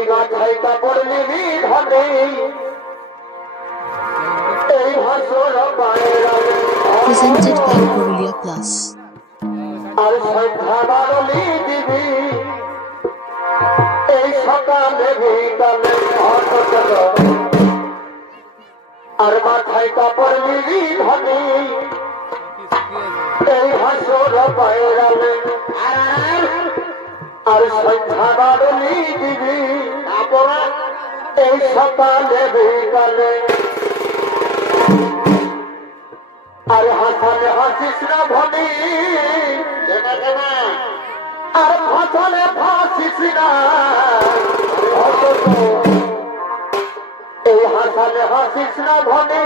এই মাথায় কাপড় নিবি ধরে এই ভাষণ পায়ের Presented by Purulia Plus. আর সন্ধ্যা বারলি দিবি এই সকালে বিকালে আর মাথায় কাপড় নিবি ধরে এই ভাষণ পায়ের আর সন্ধ্যা বারলি দিবি এই সকালে বিকালে আর হাসালে হাসিস না ভনি আর ফাঁসলে ফাঁসিস না এই হাসালে হাসিস না ভনি